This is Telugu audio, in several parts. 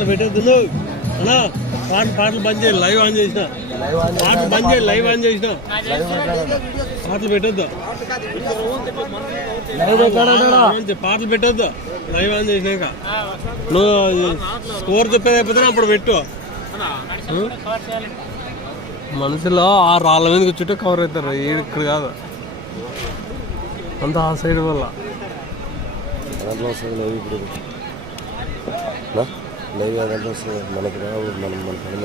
పాటలు పెట్టేద్దు నువ్వు అలా పాట పాటలు బంద్ చేయాలి లైవ్ ఆన్ చేసిన. పాటలు బంద్ చేయాలి లైవ్ ఆన్ చేసిన. పాటలు పెట్టొద్దు. పాటలు పెట్టొద్దు. లైవ్ ఆన్ చేసినాక. నువ్వు స్కోర్ చెప్పేది అయిపోతే అప్పుడు పెట్టు. మనసులో ఆ రాళ్ళ మీద కూర్చుంటే కవర్ అవుతారు. ఇక్కడ కాదు. అంత ఆ సైడ్ వల్ల. లైవ్ ఇప్పుడు మనకు రావు మనం మన పని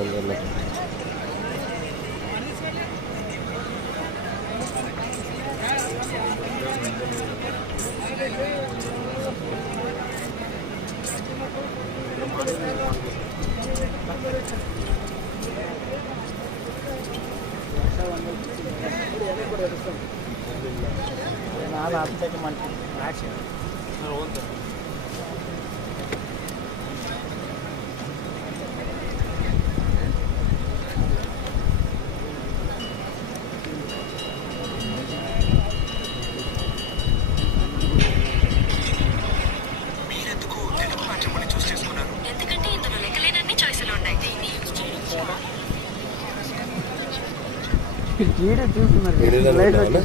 ఇడీలోనే పెట్టావా?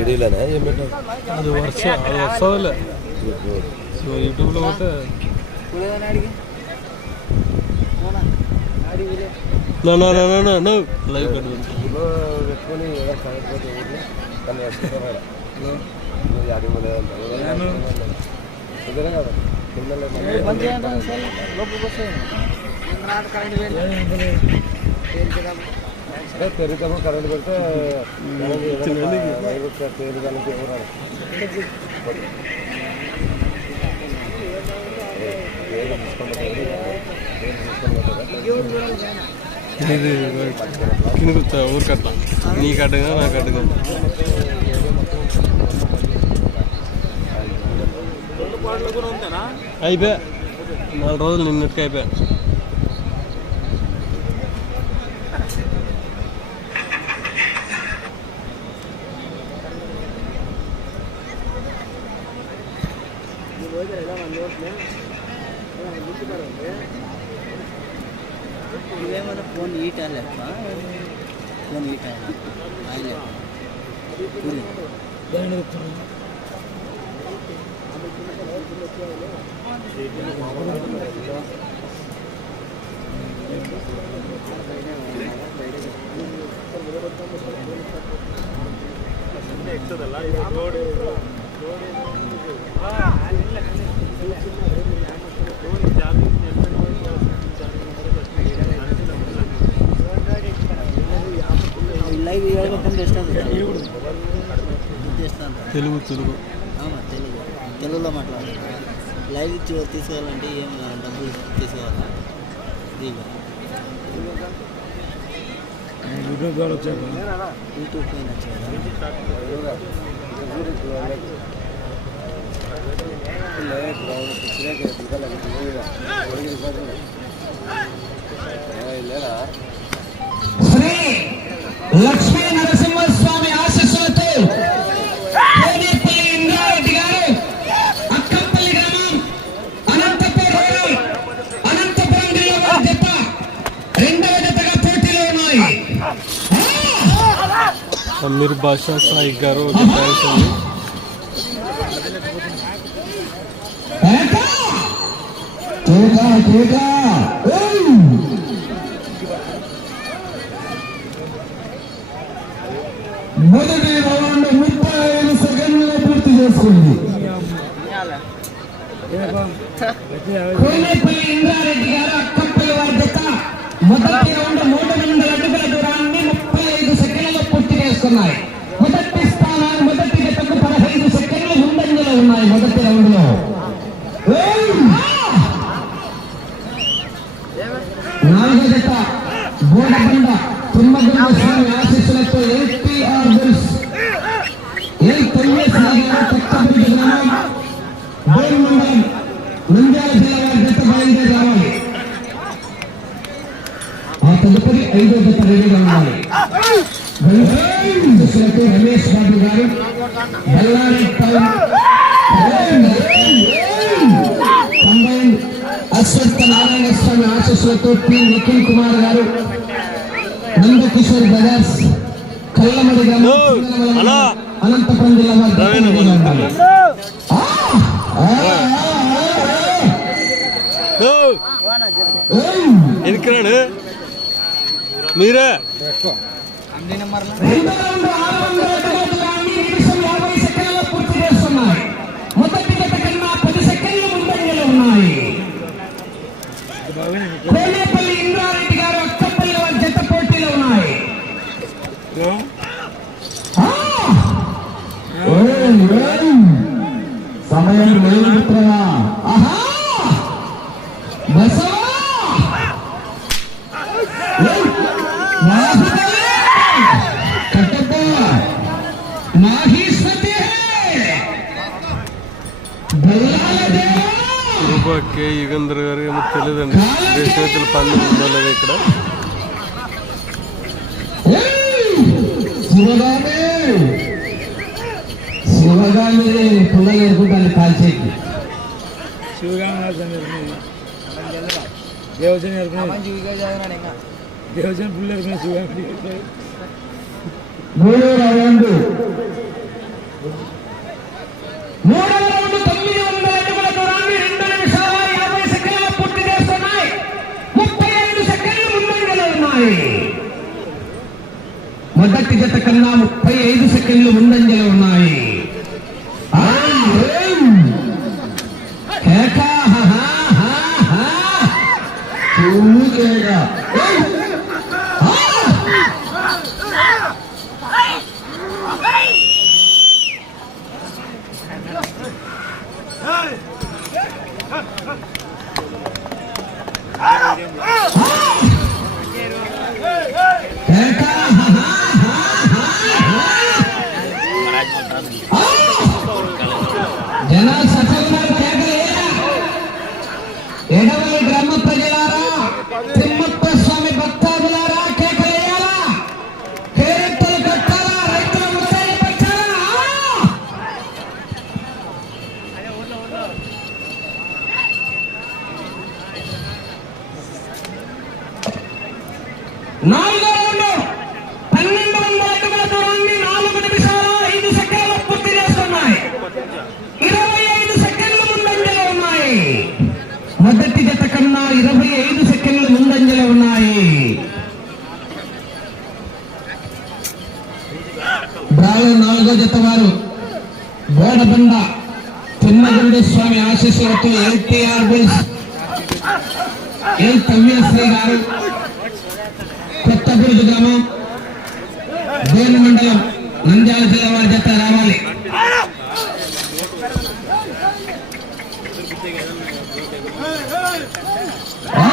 ఇడీలోనే ఏం పెట్టావు అది వర్ష అది వస్తుందిలే సో యూట్యూబ్లో పోతే no no no no no no live పెట్టు ఊళ్ళో పెట్టుకొని ఏదో సాయంత్రం ఊర్లో కానీ వేసుకుంటారు యాభై మంది ఇదే కదా కింద అదే పెరుగుతాము కరెంట్ పెడితే తేలి దానికి ఎవరు ఇది కింద కూర్చో ఊరికట్లా నీకు అడ్డగా నాకు అడ్డగా అయిపోయా నాలుగు రోజులు నిన్నటికి అయిపోయా मीटर लेखा फोन मीटर आई ಎಕ್ಸದಲ್ಲ ಇದು ರೋಡ್ ರೋಡ್ ಇಲ್ಲ ರೋಡ್ ಜಾಬ್ తెలుగు తెలుగు. తెలుగు. తెలుగులో మాట్లాడాలి లైవ్ ఇచ్చి తీసుకోవాలంటే ఏం డబ్బులు తీసుకోవాలా? యూట్యూబ్ పైన శ్రీ లక్ష్మీ నరసింహస్వామి ఆశీస్సులతో కోనేపల్లి ఇంద్రారెడ్డి గారు అక్కంపల్లి గ్రామం అనంతపురం అనంతపురం జిల్లా జత రెండవ జతగా పోటీలో ఉన్నాయి. బాషా సాయి గారు కోనేపల్లి ఇంద్రారెడ్డి గారు అక్కంపల్లి వారి జత మొదటి రౌండ్ మూడు వందల అడుగుల దూరాన్ని ముప్పై ఐదు సెకండ్లలో పూర్తి చేసుకున్నాయి మొదటి స్థానాన్ని మొదటి జతకు పదహైదు సెకండ్లు ముందంజలో ఉన్నాయి మొదటి రౌండ్లో నాలుగో జత బోడబండ తుమ్మగుండ స్వామి ఆశీస్సులతో ఎల్పిఆర్ బుల్స్ ఎల్ తొమ్మిది కొత్తపల్లి గ్రామం బోరు మండలం నంద్యాల జిల్లా వారి జత బయలుదేరి రావాలి ఆ తదుపరి ఐదో జత రెడీగా ఉండాలి దశరథు రమేష్ బాబు గారు బల్లారి టౌన్ కంబైన్ అశ్వత్థ నారాయణ స్వామి ఆశస్సులతో పి నిఖిల్ కుమార్ గారు నందకిషోర్ బ్రదర్స్ కల్లమడి గ్రామం, ఓ, సింగనమల అలా. అనంతపురం జిల్లా వారి జత మీరే. పుల్లలు ఎదుర్కొంటాను కాల్చేకి మూడో రౌండ్. మూడవ రౌండ్ తొమ్మిది వందల అడుగుల దూరాన్ని రెండు నిమిషాల యాభై సెకండ్ల పూర్తి చేస్తున్నాయి. ముప్పై ఐదు సెకండ్లు ముందంజలో ఉన్నాయి. మొదటి జత కన్నా ముప్పై ఐదు సెకండ్లు ముందంజలో ఉన్నాయి. है का हा हा हा हा टूट गएगा బ్రాలో నాలుగో జత వారు బోడబండ తిమ్మగుండు స్వామి ఆశీస్సులతో ఎల్టీఆర్ బుల్స్ ఎల్ తమ్యశ్రీ గారు కొత్తపూరుడు గ్రామం దేని మండలం నంద్యాల జిల్లా వారి జత రావాలి ఆ!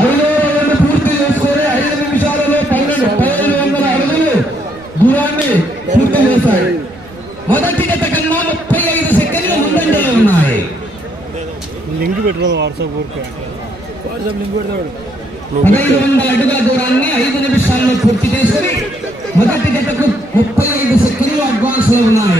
ఐదో రౌండ్ పూర్తి చేసుకొని ఐదు నిమిషాలలో పన్నెండు పదిహేను వందల అడుగులు దూరాన్ని పూర్తి చేశాయి మొదటి జత కన్నా ముప్పై ఐదు సెకండ్లు ముందంజలో ఉన్నాయి లింక్ పెట్టినది వాట్సాప్ ఊరికి. వాట్సాప్ లింక్ పెడతాడు పదహైదు వందల అడుగుల దూరాన్ని ఐదు నిమిషాల్లో పూర్తి చేసుకుని మొదటి జతకు ముప్పై ఐదు సెకండ్లు అడ్వాన్స్లో ఉన్నాయి.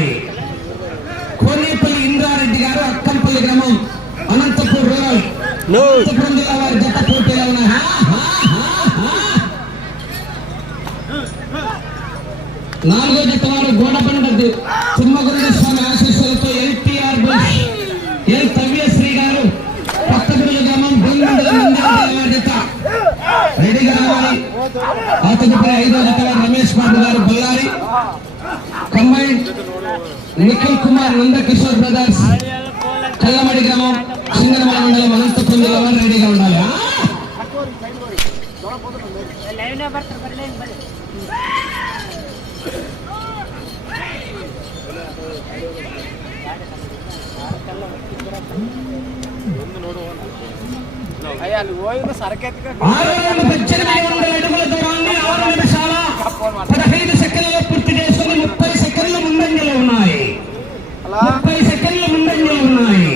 నాలుగో జట్టు వారు గోడపండి తిమ్మగుండ స్వామి ఆశీస్సులతో ఎన్టీఆర్ బుష్ ఎల్ తవ్యశ్రీ గారు పక్కగుడుల గ్రామం జత. రెడీగా రావాలి. ఆ తదుపరి ఐదో జత రమేష్ బాబు గారు బొల్లారి. కంబైండ్ నిఖిల్ కుమార్ నందకిషోర్ బ్రదర్స్ చల్లమడి గ్రామం సింగనమల మండలం ఆరు వందల పద్దెనిమిది వందల అడుగుల దూరాన్ని ఆరు నిమిషాల పదహైదు సెకండ్లలో పూర్తి చేసుకుని ముప్పై సెకండ్ల ముందంజలో ఉన్నాయి ముప్పై సెకండ్ల ముందంజలో ఉన్నాయి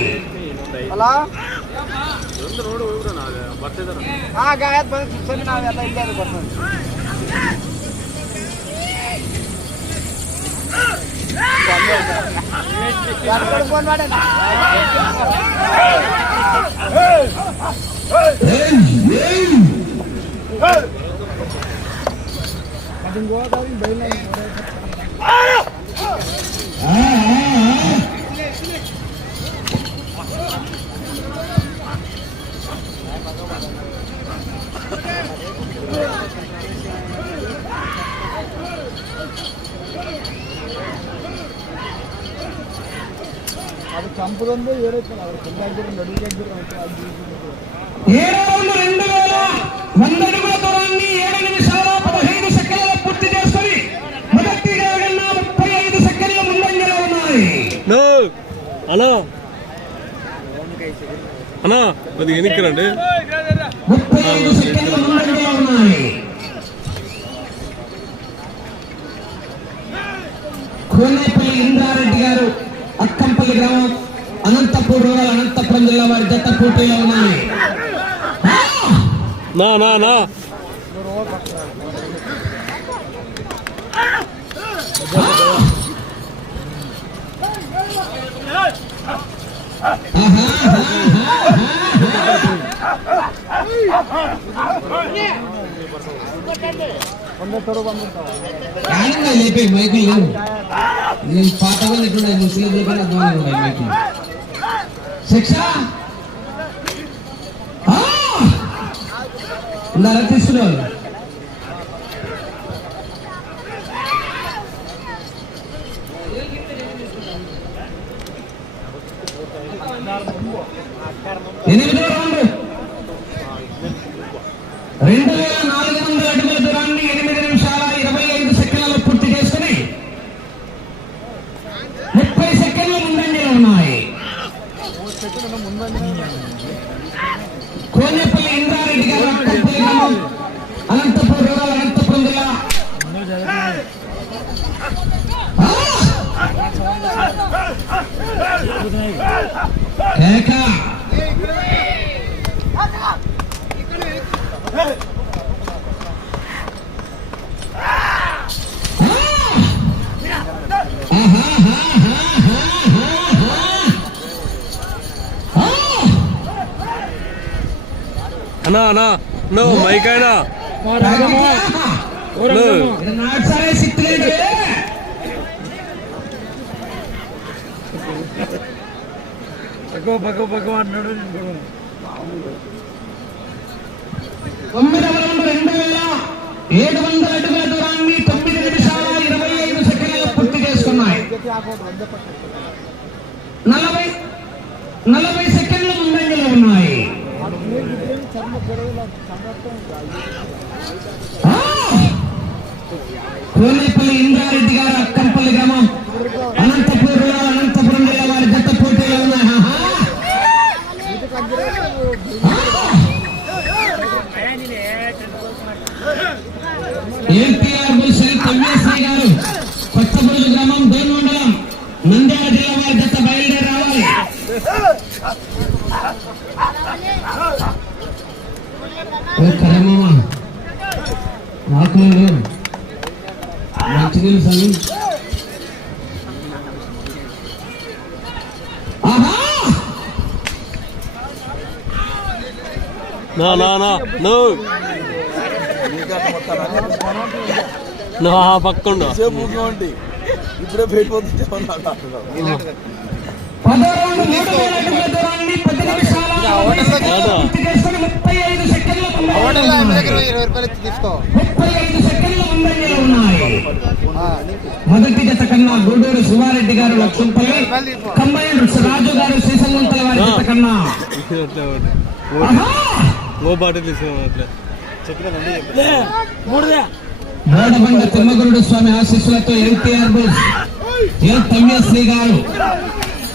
받은 거야? 나 매일 나는 거야. 아! 아! 아! அது கம்பு ரொம்ப ஏறத்தான் அவர் கொண்டாந்து நடுவில் வந்து ఏడు రౌండ్లు రెండు వేల వంద అడుగుల దూరాన్ని ఏడు నిమిషాల పదహైదు సెకండ్లలో పూర్తి చేసుకుని మొదటి కన్నా ముప్పై ఐదు సెకండ్ల ముందంజలో ఉన్నాయి. అన్నా అన్నా కొద్దిగా ఎన్నికరండి ముప్పై ఐదు సెకండ్ల ముందంజలో ఉన్నాయి. కోనేపల్లి ఇంద్రారెడ్డి గారు అక్కంపల్లి గ్రామం అనంతపూర్ రూరల్ అనంతపురం జిల్లా వారి జత పోటీలో ఉన్నాయి! నా నా నా. లేపే మైకులు పాత వాళ్ళు ఎట్లున్నాయి ముస్లిం మైకులు. శిక్ష? ఉన్నారా తీసుకునే వాళ్ళు ఎనిమిదో రౌండ్. రెండు వేల అన్నా అన్నా నో. మైక్ అయినా నో నాట్సారే సిక్కులేదు తొమ్మిదవ రౌండ్ వేల ఏడు వందల అడుగుల దూరాన్ని తొమ్మిది నిమిషాల ఇరవై ఐదు సెకండ్లలో పూర్తి చేసుకున్నాయి. నలభై నలభై సెకండ్ల ఉన్నాయి కూలిపల్లి ఇంద్రారెడ్డి గారు అక్కంపల్లి గ్రామం అనంతపూర్ అనంతపురం జిల్లా వారి గత పోటీలో ఉన్నాయి ఆహా! ఎన్టీఆర్ బుల్సెల్ కవ్యశ్రీ గారు కొత్తబురుజు గ్రామం దోన్ మండలం నంద్యాల జిల్లా వారి జత బయలుదేరి రావాలి ఓ కరమ్మ ఆకులు మంచినీళ్ళు స్వామి నా నా నా పక్కండి ఇప్పుడే పెట్టిపోతుంటే రౌండ్ మూడు వేల అడుగుల దూరాన్ని పది నిమిషాల నలభై సెకండ్లు పూర్తి చేసుకొని ముప్పై ఐదు సెకండ్ల ముందంజలో ఉన్నాయి. ముప్పై ఐదు సెకండ్ల ముందంజలో ఉన్నాయి. మొదటి జత కన్నా గూడూరు శివారెడ్డి గారు లక్ష్మపల్లి కంబైన్ రాజు గారు శ్రీసంగంతల వారి జత కన్నా! ఓ బాటిల్ బోడబండ తిమ్మగురుడు స్వామి ఆశీస్సులతో ఎన్టీఆర్ బుల్స్ ఎల్ తమ్యశ్రీ గారు.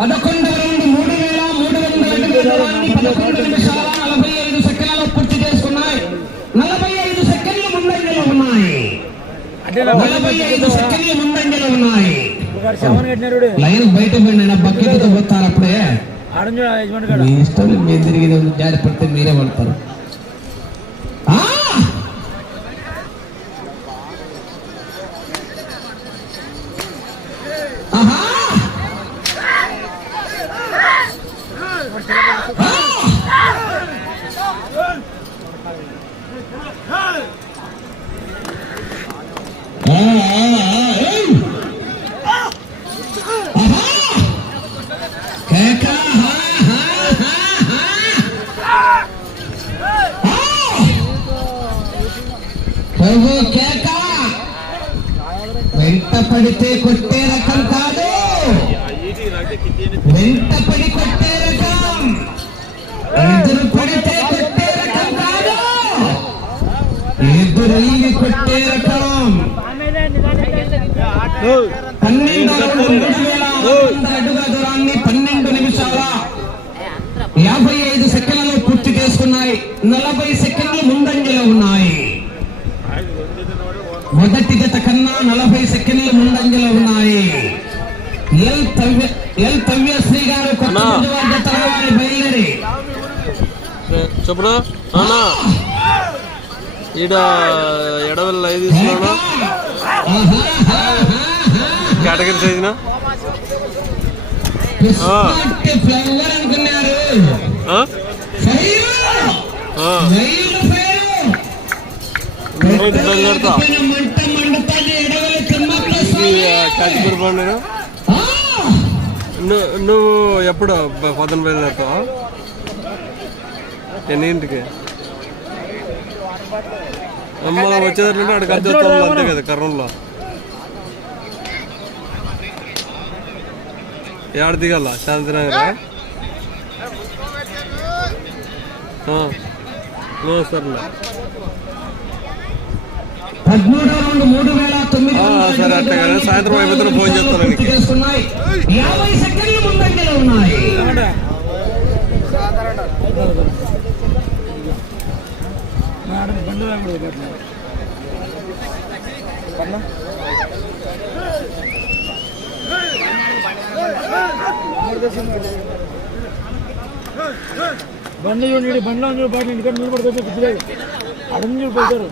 పదకొండవ రౌండ్ మూడు వేల మూడు వందల అడుగుల దూరాన్ని పదకొండు నిమిషాల నలభై ఐదు సెకండ్లలో పూర్తి చేసుకున్నాయి. నలభై ఐదు సెకండ్లు ముందంజలో ఉన్నాయి. నలభై ఐదు సెకండ్లు ముందంజలో ఉన్నాయి. లైన్ బయట పోయిన బకెట్తో పోతారు అప్పుడే. మీ ఇష్టం మీరు తిరిగి జారి పడితే మీరే పడతారు. కేక. వెంట పడితే కొట్టే రకం కాదు. వెంట పడి కొట్టే రకం. ఎదురు పడితే కొట్టే రకం కాదు. ఎదురెళ్ళి కొట్టే రకం. పన్నెండు చెప్పురా? అన్నా ఈడ ఎడవెల్ల ఐదు తీసుకున్నాను కేటగిరీ సైజునా? ఎడవలి స్వామి. కాచిపూర్ పండుగ! నువ్వు ఎప్పుడు పొద్దున బయలుదేరుతావా ఎన్నింటికి? అమ్మ వచ్చేదంటే అక్కడ ఖర్చు అంతే కదా కర్రంలో ఏడ దిగాల? శాంతినగర్? సర్లే సరే, అట్టే కదా. సాయంత్రం అయిపోతున్న ఫోన్ చేస్తాను నీకు. పూర్తి చేసుకున్నాయి యాభై సెకండ్లు ముందంజలో ఉన్నాయి బండి చూడండి బండిలో చూడు బయట ఇంటికాడ నిలబడితే గుర్తులేదు అడుగు చూడు పోతారు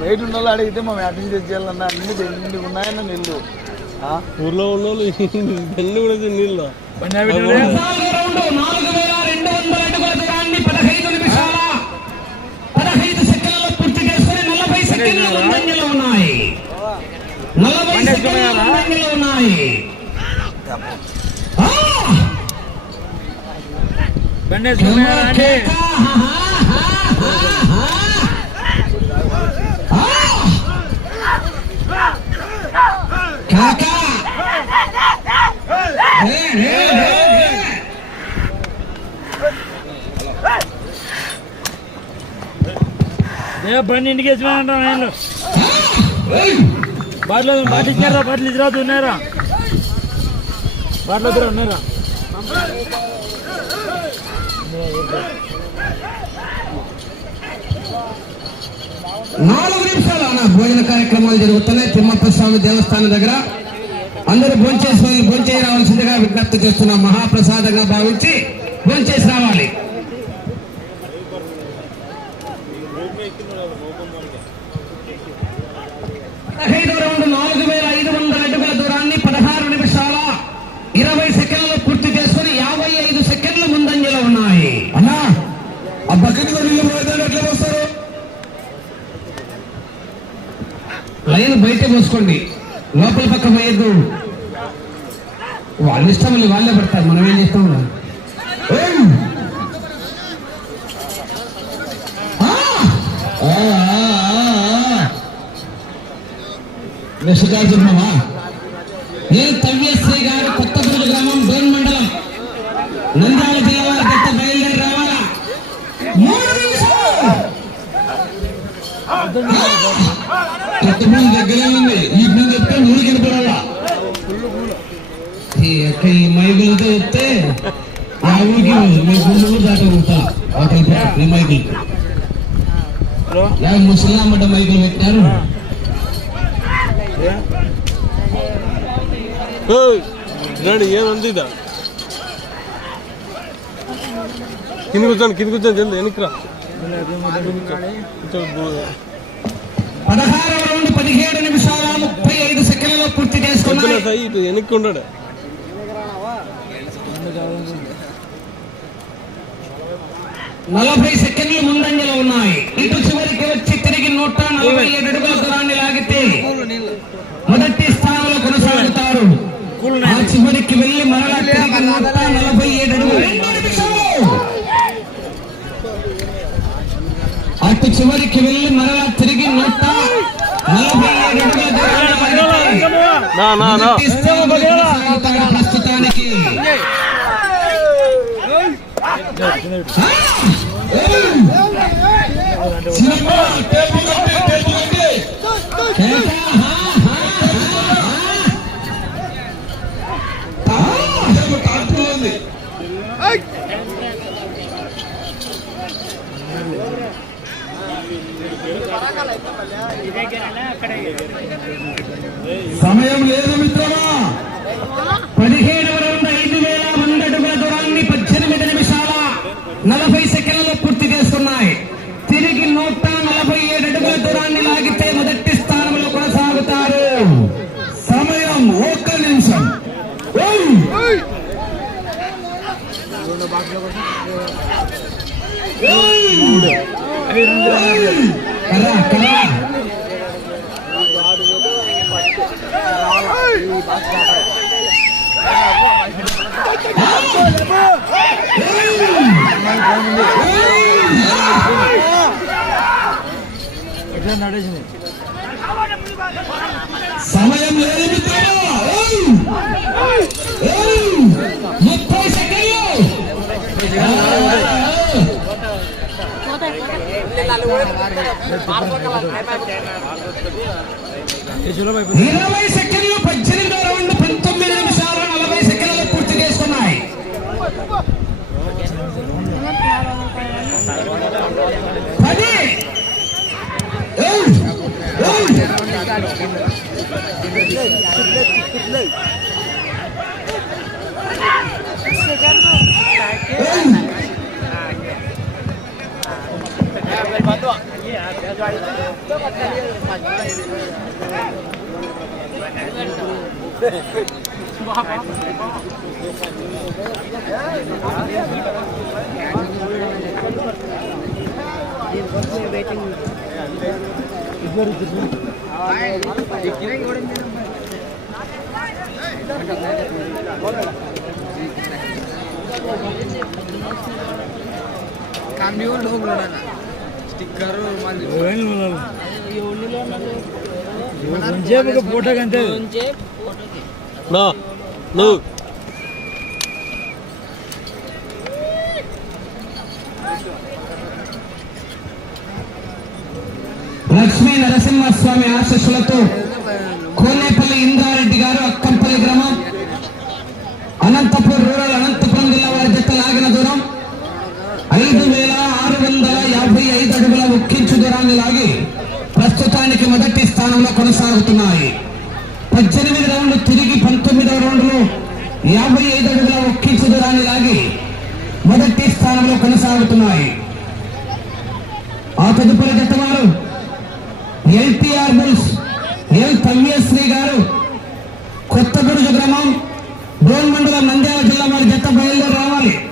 బయట ఉన్న వాళ్ళు అడిగితే మా అటు నుంచి తెచ్చేయాలన్నా అన్ని నిండి ఉన్నాయన్న నీళ్ళు. ఊర్లో ఉన్న వాళ్ళు కూడా నీళ్ళు. రంగులు ఉన్నాయి నలభై సెకండ్ల రంగులు ఉన్నాయి కాకా! ఏ బండి ఇంటికి వచ్చినాయంట నేను! బాటిల్ బాటిల్ ఇచ్చారా బాటిల్ ఇద్దరు ఉన్నారా బాటిల్ ఇద్దరు ఉన్నారా నాలుగు నిమిషాలు అన్న భోజన కార్యక్రమాలు జరుగుతున్నాయి. తిమ్మప్ప స్వామి దేవస్థానం దగ్గర. అందరూ భోంచేసి భోంచేసి రావాల్సిందిగా విజ్ఞప్తి చేస్తున్నాం మహాప్రసాదంగా భావించి భోంచేసి రావాలి పదహైదు రౌండ్ నాలుగు వేల ఐదు వందల అడుగుల దూరాన్ని పదహారు నిమిషాల ఇరవై సెకండ్లు పూర్తి చేసుకుని యాభై ఐదు సెకండ్ల ముందంజలో ఉన్నాయి అన్నా ఆ బకెట్ ఎట్లా వస్తారు లైన్ బయటే పోసుకోండి లోపల పక్క పోయద్దు వాళ్ళ ఇష్టం వాళ్ళు వాళ్ళే పడతారు మనం ఏం చేస్తాం ఏయ్! ఆ! ఆ, ఆ, నేను తవ్యశ్రీ గారు కొత్తపల్లి గ్రామం డోన్ మండలం నంద్యాల జిల్లా వారి గత బయలుదేరి రావాలా మూడు నిమిషాలు కొత్తపల్లి దగ్గరే ఉంది ఈ ముందు చెప్తే ఊరికి వెళ్ళిపోవాలా ఈ మైకులతో చెప్తే ఆ ఊరికి మీ ఉంటా అవతల ఈ మైకులు మైకులు పెట్టారు ఏముంది కింద కూర్చోండి కింద కూర్చొని జల్ది వెనక్కిరా పదహారవ రౌండ్ పదిహేడు నిమిషాల ముప్పై ఐదు సెకండ్లలో పూర్తి చేసుకున్నాయి. ఇటు నలభై సెకండ్లు ముందంజలో ఉన్నాయి. ఇటు చివరికి వచ్చి తిరిగి నూట నలభై ఏడు అడుగుల దూరాన్ని లాగితే మొదటి స్థానంలో కొనసాగుతారు. ఆ చివరికి వెళ్ళి మరలా తిరిగి నూట నలభై ఏడు అడుగులు రెండు నిమిషాలు. అటు చివరికి వెళ్ళి మరలా తిరిగి నూట నలభై ఏడు అడుగుల దూరాన్ని సమయం లేదు మిత్రమా ముప్పై సెకండ్లు. ఇరవై సెకండ్లు పద్దెనిమిదో రౌండ్ పంతొమ్మిది నిమిషాలు నలభై సెకండ్లు పూర్తి చేసుకున్నాయి. పది. ఏయ్! ఏయ్! ఏం లేదు. కొంచెంసేపు పూట కంటే No. ఫోటోకి లక్ష్మీ నరసింహస్వామి ఆశస్సులతో కోనేపల్లి ఇంద్రారెడ్డి గారు అక్కంపల్లి గ్రామం అనంతపూర్ రూరల్ అనంతపురం జిల్లా వారి జత లాగిన దూరం ఐదు వేల ఆరు వందల యాభై ఐదు అడుగుల ఉక్కించు దూరాన్ని లాగి ప్రస్తుతానికి మొదటి స్థానంలో కొనసాగుతున్నాయి పద్దెనిమిది రౌండ్లు తిరిగి యాభై ఐదు అడుగుల ఉక్కించు దూరాన్ని లాగి మొదటి స్థానంలో కొనసాగుతున్నాయి. ఆ తదుపరి జత వారు ఎల్టీఆర్ బుల్స్ ఎల్ తమ్యశ్రీ గారు కొత్తగూడు గ్రామం డోన్ మండలం నంద్యాల జిల్లా వారి జత బయలుదేరి రావాలి.